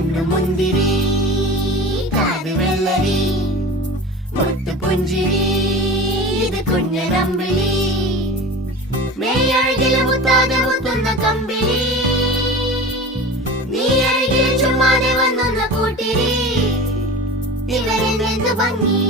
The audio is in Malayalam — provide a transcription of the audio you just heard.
കണ്ണു മുന്തിരി കാത് വെള്ളരി മുത്തു പുഞ്ചിരി ഇത് കുഞ്ഞനമ്പിളി മേയഴകില് മുത്താതെ മുത്തുന്ന കമ്പിളി നീ അഴകിൽ ചുമ്മാതെ വന്നൊന്ന കൂട്ടിരി ഇവരെന്ത് ഭംഗി